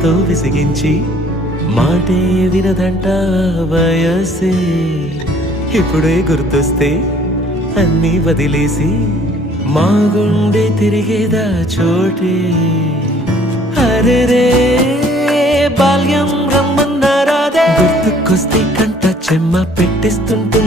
మాటలతో విసిగించి మాటే వినదంట వయసే. ఇప్పుడే గుర్తొస్తే అన్నీ వదిలేసి మా గుండె తిరిగేదా చోటే. అరెరే బాల్యం రమ్మన్నారాదే, గుర్తుకొస్తే కంట చెమ్మ పెట్టిస్తుంటే